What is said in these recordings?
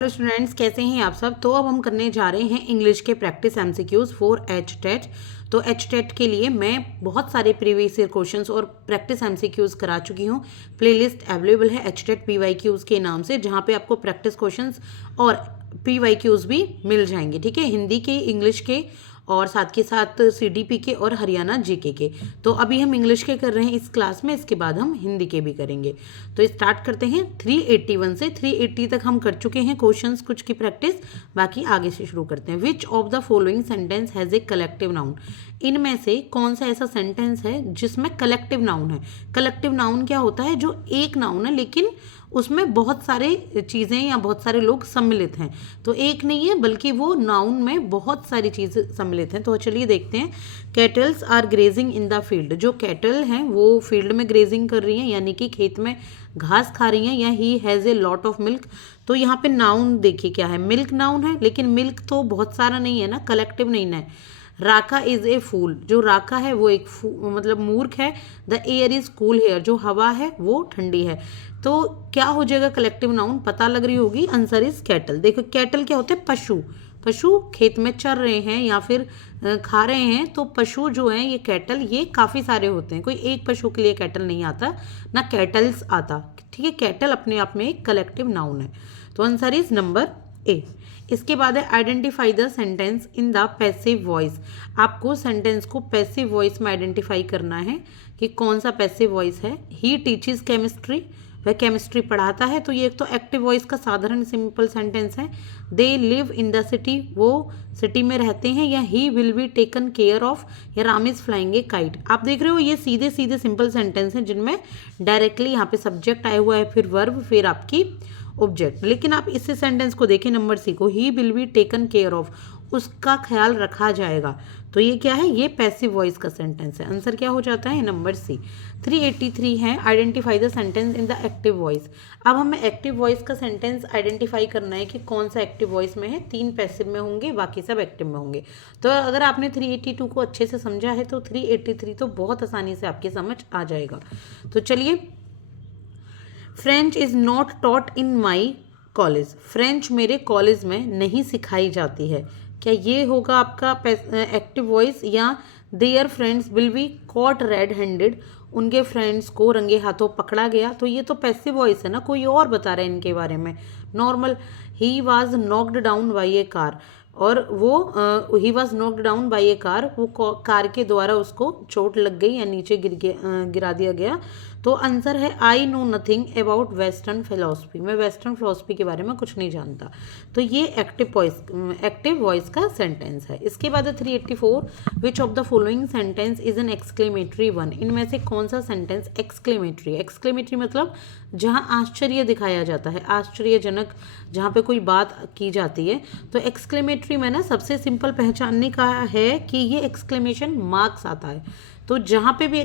Hello students, कैसे हैं आप सब। तो अब हम करने जा रहे हैं इंग्लिश के practice MCQs for H TET. तो एच टेट के लिए मैं बहुत सारे प्रीवियस ईयर क्वेश्चंस और प्रैक्टिस एमसीक्यूज करा चुकी हूँ। प्लेलिस्ट अवेलेबल है एच टेट पीवाईक्यूज के नाम से, जहाँ पे आपको प्रैक्टिस क्वेश्चंस और पीवाईक्यूज भी मिल जाएंगे। ठीक है, हिंदी के, इंग्लिश के और साथ के साथ सीडीपी के और हरियाणा जीके के। तो अभी हम इंग्लिश के कर रहे हैं इस क्लास में, इसके बाद हम हिंदी के भी करेंगे। तो स्टार्ट करते हैं। 381 से 380 तक हम कर चुके हैं क्वेश्चंस कुछ की प्रैक्टिस, बाकी आगे से शुरू करते हैं। विच of the following sentence has a collective noun. इनमें से कौन सा ऐसा सेंटेंस है जिसमें कलेक्टिव नाउन है। कलेक्टिव नाउन क्या होता है, जो एक नाउन है लेकिन उसमें बहुत सारे चीज़ें या बहुत सारे लोग सम्मिलित हैं। तो एक नहीं है बल्कि वो नाउन में बहुत सारी चीज़ें सम्मिलित हैं। तो चलिए देखते हैं। Cattles are grazing in the field. जो कैटल हैं वो फील्ड में ग्रेजिंग कर रही हैं, यानी कि खेत में घास खा रही हैं। या he has a lot of milk. तो यहाँ पे नाउन देखिए क्या है, मिल्क नाउन है, लेकिन मिल्क तो बहुत सारा नहीं है ना, कलेक्टिव नहीं है। Raka is a fool. जो राका है वो एक मतलब मूर्ख है। The air is cool here. जो हवा है वो ठंडी है। तो क्या हो जाएगा कलेक्टिव नाउन, पता लग रही होगी। Answer is cattle. देखो कैटल क्या होते हैं, पशु। पशु खेत में चर रहे हैं या फिर खा रहे हैं। तो पशु जो हैं ये कैटल, ये काफ़ी सारे होते हैं। कोई एक पशु के लिए कैटल नहीं आता, ना कैटल्स आता। ठीक है, कैटल अपने आप में एक कलेक्टिव नाउन है। तो आंसर इज नंबर ए। इसके बाद है identify the sentence in the passive voice. आपको सेंटेंस को पैसिव वॉइस में आइडेंटिफाई करना है कि कौन सा पैसिव वॉइस है। He teaches chemistry. वह केमिस्ट्री पढ़ाता है। तो ये एक तो एक्टिव वॉइस का साधारण सिंपल सेंटेंस है। They live in the city. वो सिटी में रहते हैं। या he will be taken care of. या Ram is flying a kite. आप देख रहे हो ये सीधे सीधे सिंपल सेंटेंस हैं जिनमें डायरेक्टली यहाँ पे सब्जेक्ट आया हुआ है, फिर वर्ब, फिर आपकी ऑब्जेक्ट। लेकिन आप इस सेंटेंस को देखिए, नंबर सी को, ही will be taken care of, उसका ख्याल रखा जाएगा। तो ये क्या है, ये पैसिव वॉइस का सेंटेंस है। आंसर क्या हो जाता है, नंबर सी। 383 है identify the sentence in the active voice. अब हमें एक्टिव वॉइस का सेंटेंस आइडेंटिफाई करना है कि कौन सा एक्टिव वॉइस में है। 3 पैसिव में होंगे, बाकी सब एक्टिव में होंगे। तो अगर आपने 382 को अच्छे से समझा है तो 383 तो बहुत आसानी से आपकी समझ आ जाएगा। तो चलिए, French is not taught in my college. French मेरे कॉलेज में नहीं सिखाई जाती है। क्या ये होगा आपका एक्टिव वॉइस। या their friends will be caught red handed. उनके फ्रेंड्स को रंगे हाथों पकड़ा गया। तो ये तो पैसिव वॉइस है ना, कोई और बता रहा है इनके बारे में। Normal, he was knocked down by A car. और वो he was knocked down by A car, वो कार के द्वारा उसको चोट लग गई या नीचे गिरा दिया गया। तो आंसर है I know nothing about western philosophy. मैं वेस्टर्न फिलोसफी के बारे में कुछ नहीं जानता। तो ये एक्टिव वॉइस का सेंटेंस है। इसके बाद 384 विच of the following sentence is an exclamatory one. इनमें से कौन सा सेंटेंस एक्सक्लेमेटरी। एक्सक्लेमेटरी मतलब जहां आश्चर्य दिखाया जाता है, आश्चर्यजनक जहां पे कोई बात की जाती है। तो एक्सक्लेमेटरी में ना सबसे सिंपल पहचानने का है कि ये एक्सक्लेमेशन मार्क्स आता है। तो जहाँ पे भी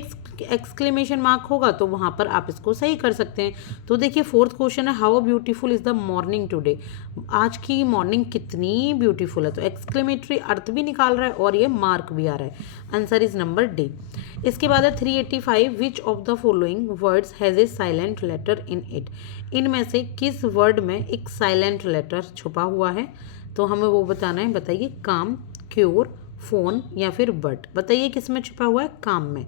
एक्सक्लेमेशन मार्क होगा तो वहाँ पर आप इसको सही कर सकते हैं। तो देखिए 4th क्वेश्चन है, how beautiful is the morning today. आज की मॉर्निंग कितनी ब्यूटीफुल है। तो एक्सक्लेमेटरी अर्थ भी निकाल रहा है और ये मार्क भी आ रहा है। Answer is number D. इसके बाद है 385 which of the following words has a silent letter in it. इनमें से किस वर्ड में एक साइलेंट लेटर छुपा हुआ है। तो हमें वो बताना है। बताइए, काम, क्योर, फोन या फिर बट। बताइए किस में छुपा हुआ है, काम में।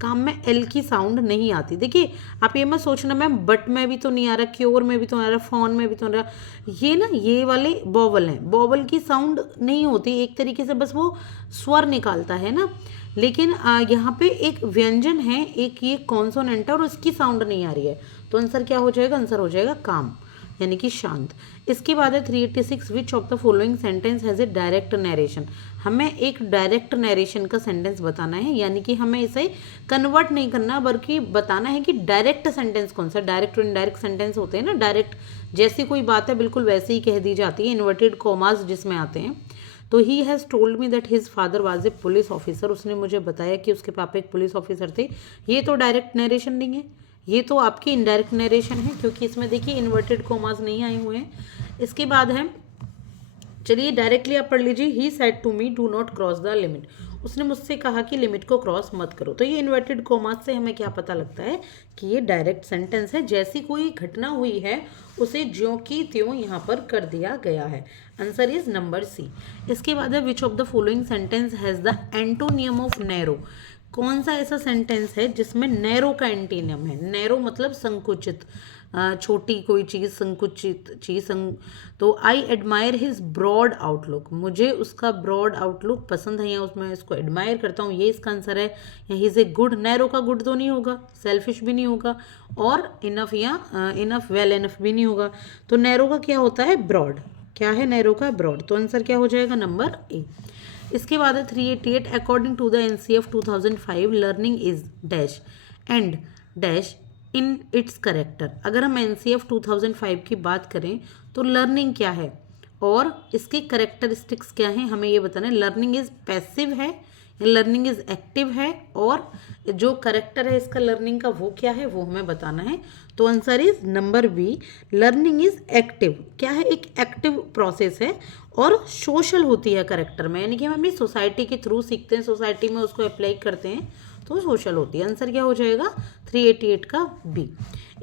काम में एल की साउंड नहीं आती। देखिए आप ये मत सोचना मैम बट में भी तो नहीं आ रहा, क्योर में भी तो नहीं आ रहा, फोन में भी तो नहीं आ रहा। ये ना ये वाले बॉवल हैं, बॉवल की साउंड नहीं होती, एक तरीके से बस वो स्वर निकालता है ना। लेकिन यहाँ पे एक व्यंजन है, एक ये कॉन्सोनेंट है और उसकी साउंड नहीं आ रही है। तो आंसर क्या हो जाएगा, आंसर हो जाएगा काम, यानी कि शांत। इसके बाद है 386 विच of the following sentence has a direct narration. हमें एक डायरेक्ट नरेशन का सेंटेंस बताना है, यानी कि हमें इसे कन्वर्ट नहीं करना बल्कि बताना है कि डायरेक्ट सेंटेंस कौन सा। डायरेक्ट और इनडायरेक्ट सेंटेंस होते हैं ना, डायरेक्ट जैसी कोई बात है बिल्कुल वैसे ही कह दी जाती है, इन्वर्टेड कॉमास जिसमें आते हैं। तो he has told me that his father was a police officer. उसने मुझे बताया कि उसके पापा एक पुलिस ऑफिसर थे। ये तो डायरेक्ट नरेशन नहीं है, ये तो आपकी इनडायरेक्ट नरेशन है, क्योंकि इसमें देखिए इन्वर्टेड कॉमास नहीं आए हुए हैं। इसके बाद है, चलिए डायरेक्टली आप पढ़ लीजिए, he said to me do not cross the limit. उसने मुझसे कहा कि लिमिट को क्रॉस मत करो। तो ये इन्वर्टेड कॉमास से हमें क्या पता लगता है कि ये डायरेक्ट सेंटेंस है, जैसी कोई घटना हुई है उसे ज्यों की त्यों यहाँ पर कर दिया गया है। Answer is number C. इसके बाद है which of the following sentence has the antonym of narrow. कौन सा ऐसा सेंटेंस है जिसमें नैरो का एंटीनियम है? नैरो मतलब संकुचित, छोटी कोई चीज़, संकुचित चीज़। तो I admire his broad outlook, मुझे उसका ब्रॉड आउटलुक पसंद है या उसमें इसको एडमायर करता हूँ, ये इसका आंसर है। या he is a good, narrow का गुड तो नहीं होगा, सेल्फिश भी नहीं होगा, और इनफ या इनफ, वेल इनफ भी नहीं होगा। तो नैरो का क्या होता है? ब्रॉड। क्या है नैरो का? ब्रॉड। तो आंसर क्या हो जाएगा? Number A. इसके बाद है 388 according to the NCF 2005 learning is dash and dash in its character. अगर हम NCF 2005 की बात करें तो लर्निंग क्या है और इसके करेक्टरिस्टिक्स क्या हैं, हमें ये बताना है। लर्निंग इज पैसिव है या लर्निंग इज एक्टिव है, और जो करेक्टर है इसका लर्निंग का वो क्या है, वो हमें बताना है। तो answer is number B, learning is active. क्या है? एक एक्टिव प्रोसेस है और सोशल होती है करेक्टर में, यानी कि हम अपनी सोसाइटी के थ्रू सीखते हैं, सोसाइटी में उसको अप्लाई करते हैं, तो सोशल होती है। आंसर क्या हो जाएगा? 388 का बी।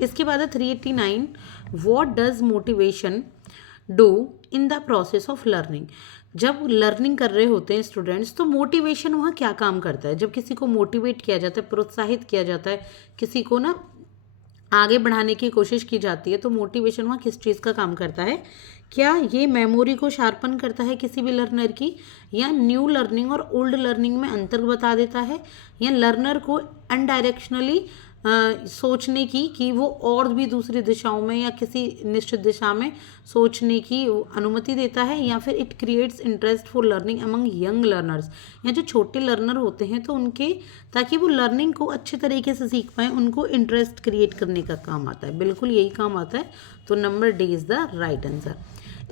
इसके बाद है 389 what does motivation do in the process of learning. जब लर्निंग कर रहे होते हैं स्टूडेंट्स तो मोटिवेशन वहाँ क्या काम करता है? जब किसी को मोटिवेट किया जाता है, प्रोत्साहित किया जाता है, किसी को ना आगे बढ़ाने की कोशिश की जाती है, तो मोटिवेशन वहाँ किस चीज़ का काम करता है? क्या ये मेमोरी को शार्पन करता है किसी भी लर्नर की, या न्यू लर्निंग और ओल्ड लर्निंग में अंतर बता देता है, या लर्नर को अनडायरेक्शनली सोचने की कि वो और भी दूसरी दिशाओं में या किसी निश्चित दिशा में सोचने की अनुमति देता है, या फिर it creates interest for learning among young learners, या जो छोटे लर्नर होते हैं तो उनके, ताकि वो लर्निंग को अच्छे तरीके से सीख पाएँ, उनको इंटरेस्ट क्रिएट करने का काम आता है। बिल्कुल यही काम आता है। तो number D is the right answer.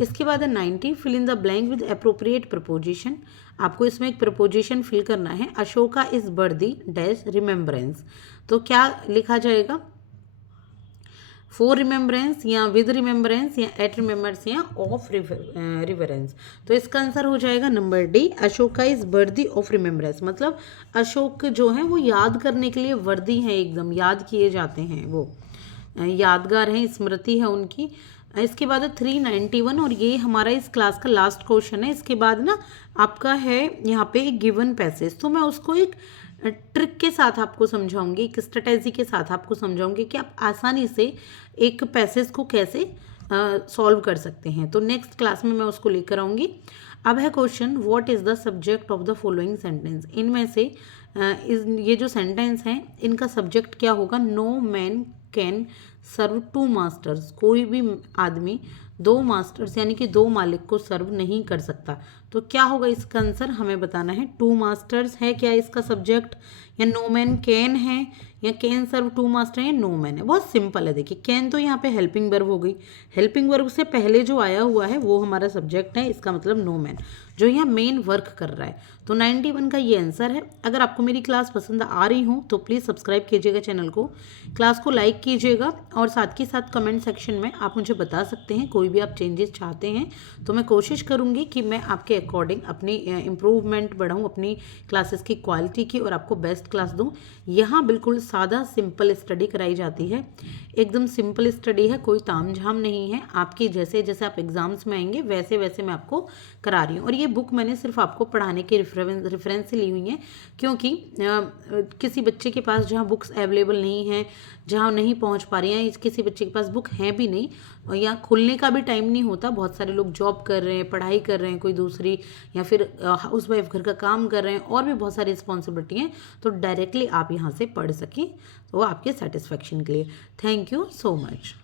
इसके बाद है 90 fill in the blank with appropriate preposition. आपको इसमें एक प्रपोजिशन फिल करना है। Ashoka is worthy dash remembrance. तो क्या लिखा जाएगा? फॉर रिमेम्बरेंस या विद रिमेम्बरेंस या एट रिमेम्बरेंस या ऑफ रिवरेंस। तो इसका आंसर हो जाएगा number D, Ashoka is worthy of remembrance. मतलब अशोक जो है वो याद करने के लिए वर्दी है, एकदम याद किए जाते हैं, वो यादगार हैं, स्मृति है उनकी। इसके बाद है 391 और ये हमारा इस क्लास का लास्ट क्वेश्चन है। इसके बाद ना आपका है यहाँ पे एक गिवन पैसेज, तो मैं उसको एक ट्रिक के साथ आपको समझाऊंगी, एक स्ट्रेटेजी के साथ आपको समझाऊंगी कि आप आसानी से एक पैसेज को कैसे सॉल्व कर सकते हैं। तो नेक्स्ट क्लास में मैं उसको लेकर आऊँगी। अब है question, what is the subject of the following sentence. इनमें से ये जो सेंटेंस हैं इनका सब्जेक्ट क्या होगा? No man can serve two masters. कोई भी आदमी दो मास्टर्स यानी कि दो मालिक को सर्व नहीं कर सकता। तो क्या होगा इसका आंसर? हमें बताना है। टू मास्टर्स है क्या इसका सब्जेक्ट, या नो मैन कैन है, या कैन सर्व टू मास्टर, या नो मैन है। बहुत सिंपल है। देखिए कैन तो यहाँ पे हेल्पिंग वर्ब हो गई, हेल्पिंग वर्ब से पहले जो आया हुआ है वो हमारा सब्जेक्ट है, इसका मतलब नो मैन जो यहाँ मेन वर्क कर रहा है। तो 91 का ये आंसर है। अगर आपको मेरी क्लास पसंद आ रही हो तो प्लीज़ सब्सक्राइब कीजिएगा चैनल को, क्लास को लाइक कीजिएगा, और साथ ही साथ कमेंट सेक्शन में आप मुझे बता सकते हैं कोई भी आप चेंजेस चाहते हैं, तो मैं कोशिश करूँगी कि मैं आपके अकॉर्डिंग अपनी इम्प्रूवमेंट बढ़ाऊँ अपनी क्लासेस की क्वालिटी की, और आपको बेस्ट क्लास दूँ। यहाँ बिल्कुल सादा सिंपल स्टडी कराई जाती है, एकदम सिंपल स्टडी है, कोई तामझाम नहीं है। आपकी जैसे जैसे आप एग्जाम्स में आएंगे वैसे वैसे मैं आपको करा रही हूँ। और ये बुक मैंने सिर्फ आपको पढ़ाने के रेफरेंस से ली हुई है, क्योंकि किसी बच्चे के पास जहाँ बुक्स अवेलेबल नहीं हैं, जहाँ नहीं पहुँच पा रही हैं, किसी बच्चे के पास बुक है भी नहीं, और यहाँ खुलने का भी टाइम नहीं होता, बहुत सारे लोग जॉब कर रहे हैं, पढ़ाई कर रहे हैं कोई दूसरी, या फिर हाउस वाइफ घर का काम कर रहे हैं, और भी बहुत सारी रिस्पॉन्सिबिलिटी हैं, तो डायरेक्टली आप यहाँ से पढ़ सकें, वो आपके सेटिस्फेक्शन के लिए। Thank you so much.